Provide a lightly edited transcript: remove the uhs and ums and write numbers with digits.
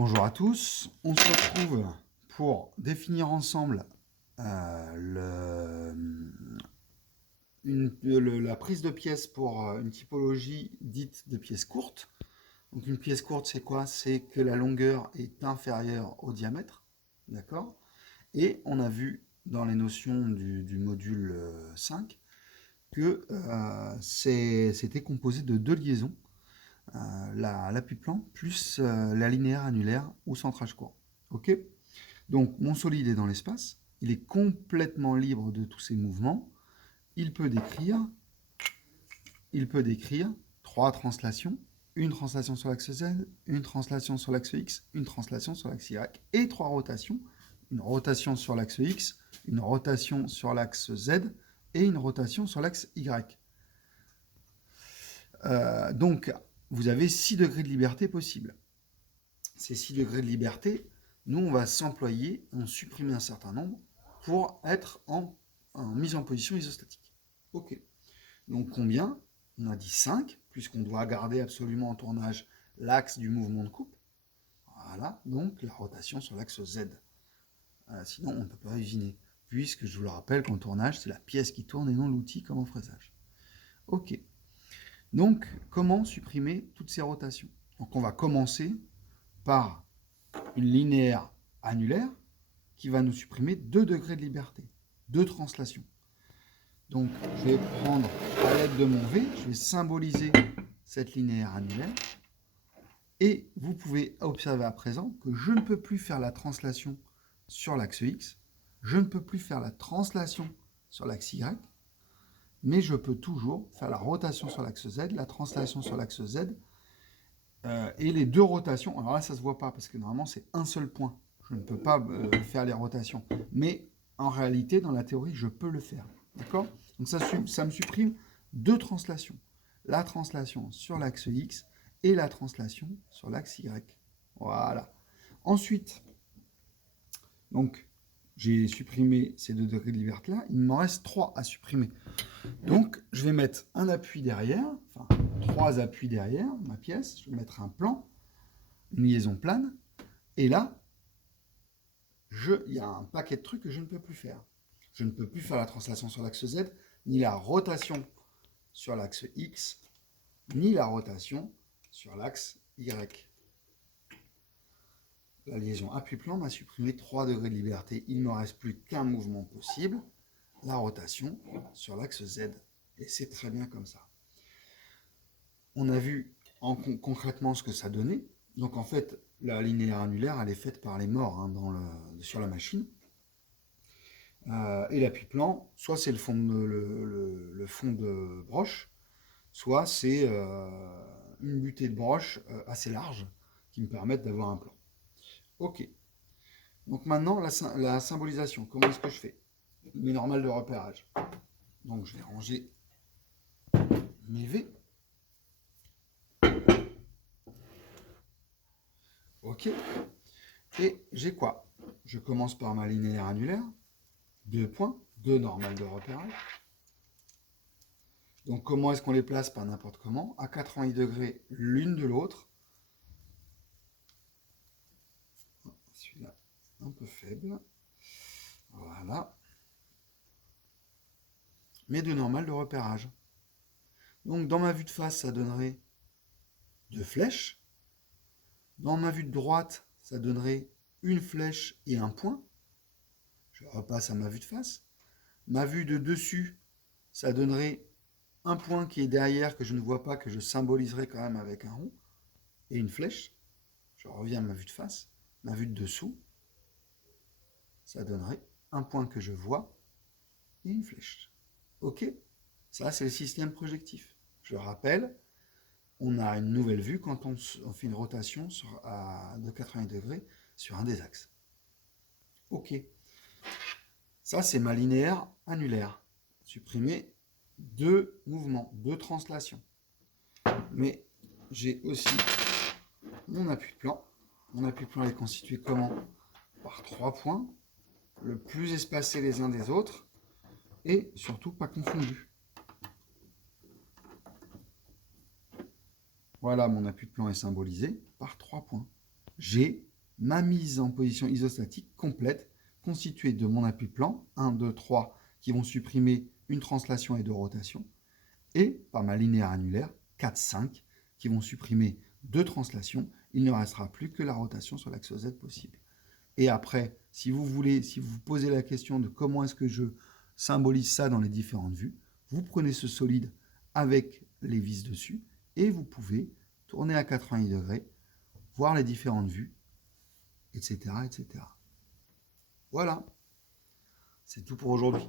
Bonjour à tous, on se retrouve pour définir ensemble la prise de pièces pour une typologie dite de pièces courtes. Donc une pièce courte, c'est quoi? C'est que la longueur est inférieure au diamètre, d'accord? Et on a vu dans les notions du module 5 que c'était composé de deux liaisons, l'appui-plan plus la linéaire annulaire ou centrage court. Ok. Donc mon solide est dans l'espace, il est complètement libre de tous ses mouvements, il peut décrire, trois translations, une translation sur l'axe Z, une translation sur l'axe X, une translation sur l'axe Y, et trois rotations, une rotation sur l'axe X, une rotation sur l'axe Z, et une rotation sur l'axe Y. Donc, vous avez 6 degrés de liberté possibles. Ces 6 degrés de liberté, nous, on va s'employer, on supprimer un certain nombre pour être en mise en position isostatique. Ok. Donc, combien? On a dit 5, puisqu'on doit garder absolument en tournage l'axe du mouvement de coupe. Voilà, donc la rotation sur l'axe Z. Sinon, on ne peut pas usiner, puisque je vous le rappelle qu'en tournage, c'est la pièce qui tourne et non l'outil comme en fraisage. Ok. Donc, comment supprimer toutes ces rotations? Donc, on va commencer par une linéaire annulaire qui va nous supprimer 2 degrés de liberté, 2 translations. Donc, je vais prendre à l'aide de mon V, je vais symboliser cette linéaire annulaire. Et vous pouvez observer à présent que je ne peux plus faire la translation sur l'axe X, je ne peux plus faire la translation sur l'axe Y, mais je peux toujours faire la rotation sur l'axe Z, la translation sur l'axe Z, et les deux rotations. Alors là, ça ne se voit pas parce que normalement, c'est un seul point. Je ne peux pas faire les rotations. Mais en réalité, dans la théorie, je peux le faire. D'accord? Donc ça me supprime deux translations. La translation sur l'axe X et la translation sur l'axe Y. Voilà. Ensuite, donc, j'ai supprimé ces 2 degrés de liberté-là. Il m'en reste 3 à supprimer. Donc, je vais mettre un appui derrière, enfin 3 appuis derrière ma pièce. Je vais mettre un plan, une liaison plane. Et là, il y a un paquet de trucs que je ne peux plus faire. Je ne peux plus faire la translation sur l'axe Z, ni la rotation sur l'axe X, ni la rotation sur l'axe Y. La liaison appui-plan m'a supprimé 3 degrés de liberté. Il ne me reste plus qu'un mouvement possible, la rotation sur l'axe Z. Et c'est très bien comme ça. On a vu concrètement ce que ça donnait. Donc en fait, la linéaire annulaire, elle est faite par les morts hein, sur la machine. Et l'appui-plan, soit c'est le fond de broche, soit c'est une butée de broche assez large qui me permettent d'avoir un plan. Ok. Donc maintenant, la symbolisation, comment est-ce que je fais? Mes normales de repérage. Donc je vais ranger mes V. Ok. Et j'ai quoi? Je commence par ma linéaire annulaire. 2 points, 2 normales de repérage. Donc comment est-ce qu'on les place? Pas n'importe comment. À 90 degrés l'une de l'autre. Celui-là, un peu faible. Voilà. Mes 2 normales de repérage. Donc dans ma vue de face, ça donnerait 2 flèches. Dans ma vue de droite, ça donnerait une flèche et un point. Je repasse à ma vue de face. Ma vue de dessus, ça donnerait un point qui est derrière, que je ne vois pas, que je symboliserai quand même avec un rond, et une flèche. Je reviens à ma vue de face. Ma vue de dessous, ça donnerait un point que je vois et une flèche. Ok? Ça, c'est le système projectif. Je rappelle, on a une nouvelle vue quand on fait une rotation de 80 degrés sur un des axes. Ok. Ça, c'est ma linéaire annulaire. Supprimer 2 mouvements, 2 translations. Mais j'ai aussi mon appui de plan. Mon appui de plan est constitué comment? Par 3 points, le plus espacés les uns des autres, et surtout pas confondus. Voilà, mon appui de plan est symbolisé par 3 points. G, ma mise en position isostatique complète, constituée de mon appui-plan, 1, 2, 3, qui vont supprimer une translation et 2 rotations, et par ma linéaire annulaire, 4, 5, qui vont supprimer 2 translations. Il ne restera plus que la rotation sur l'axe Z possible. Et après, si vous voulez, si vous vous posez la question de comment est-ce que je symbolise ça dans les différentes vues, vous prenez ce solide avec les vis dessus et vous pouvez tourner à 90 degrés, voir les différentes vues, etc., etc. Voilà, c'est tout pour aujourd'hui.